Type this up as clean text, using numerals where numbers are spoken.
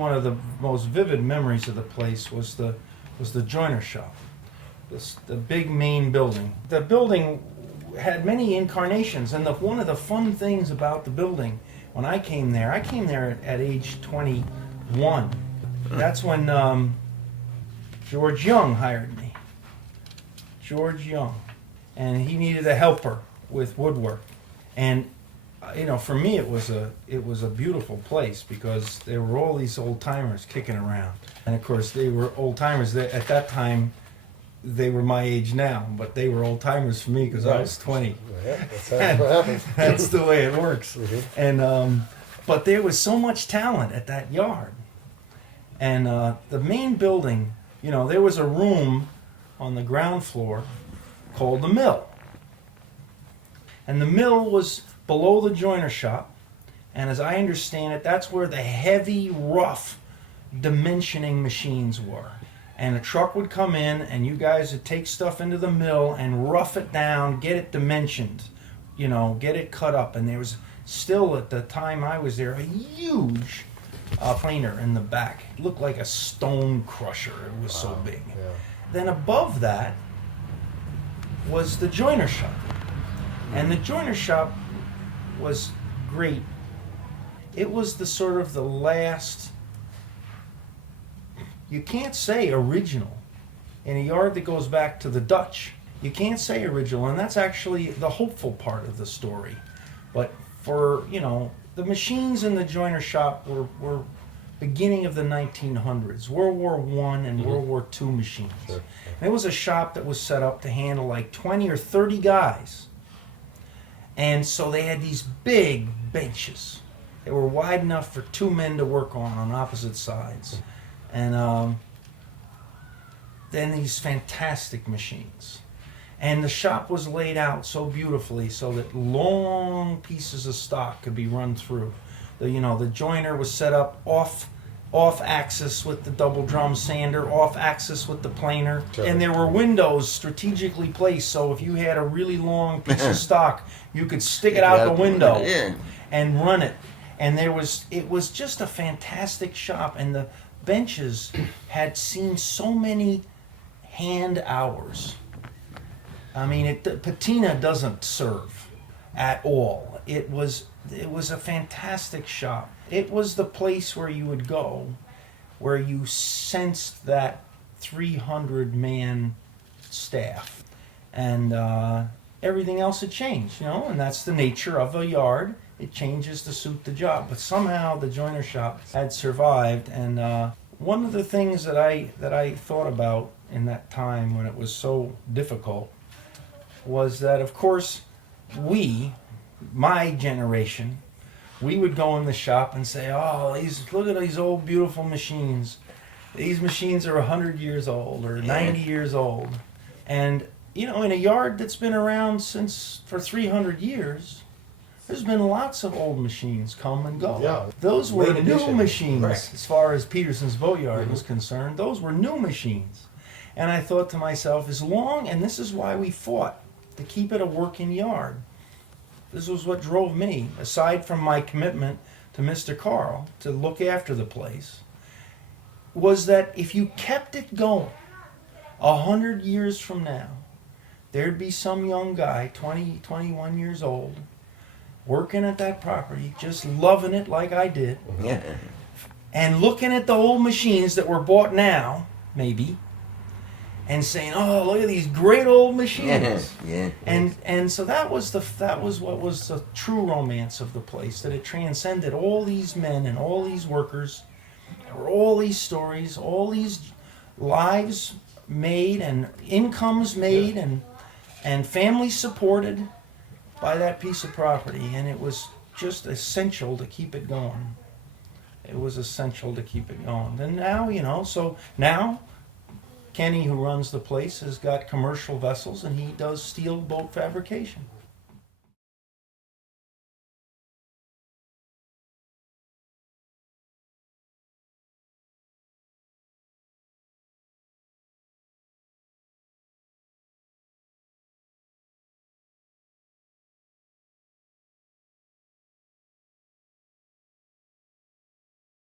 One of the most vivid memories of the place was the joiner shop, the big main building. The building had many incarnations, and one of the fun things about the building, when I came there at age 21. That's when George Young hired me. George Young. And he needed a helper with woodwork. And for me it was a beautiful place because there were all these old timers kicking around. And of course they were old timers at that time. They were my age now, but they were old timers for me because I was 20. Yeah, that's what happens. That's the way it works. Mm-hmm. And but there was so much talent at that yard. And the main building, there was a room on the ground floor called the mill. And the mill was below the joiner shop. And as I understand it, that's where the heavy, rough dimensioning machines were. And a truck would come in and you guys would take stuff into the mill and rough it down, get it dimensioned, get it cut up. And there was still, at the time I was there, a huge planer in the back. It looked like a stone crusher. It was so big. Yeah. Then above that was the joiner shop. And the joiner shop was great. It was the sort of the last, you can't say original in a yard that goes back to the Dutch. You can't say original, and that's actually the hopeful part of the story. But for, the machines in the joiner shop were beginning of the 1900s, World War I and World War II machines. Sure. And it was a shop that was set up to handle like 20 or 30 guys. And so they had these big benches. They were wide enough for two men to work on opposite sides. And then these fantastic machines. And the shop was laid out so beautifully so that long pieces of stock could be run through. The joiner was set up off axis with the double drum sander, off axis with the planer. Sure. And there were windows strategically placed so if you had a really long piece of stock, you could stick it out the window and run it. And it was just a fantastic shop, and the benches had seen so many hand hours. I mean, patina doesn't serve at all. It was a fantastic shop. It was the place where you would go, where you sensed that 300-man staff, and everything else had changed, and that's the nature of a yard. It changes to suit the job, but somehow the joiner shop had survived. And one of the things that I thought about in that time when it was so difficult was that, of course, my generation, we would go in the shop and say, look at these old beautiful machines. These machines are 100 years old or 90 years old. And, in a yard that's been around for 300 years, there's been lots of old machines come and go. Yeah. Those were new machines, right. As far as Petersen's boatyard was concerned. Those were new machines. And I thought to myself, and this is why we fought, to keep it a working yard. This was what drove me, aside from my commitment to Mr. Carl to look after the place, was that if you kept it going 100 years from now, there'd be some young guy, 20, 21 years old, working at that property, just loving it like I did, and looking at the old machines that were bought now, maybe, and saying, look at these great old machines. And so that was what was the true romance of the place, that it transcended all these men and all these workers. There were all these stories, all these lives made and incomes made and families supported by that piece of property, and it was just essential to keep it going. It was essential to keep it going. And now, so now Kenny, who runs the place, has got commercial vessels, and he does steel boat fabrication.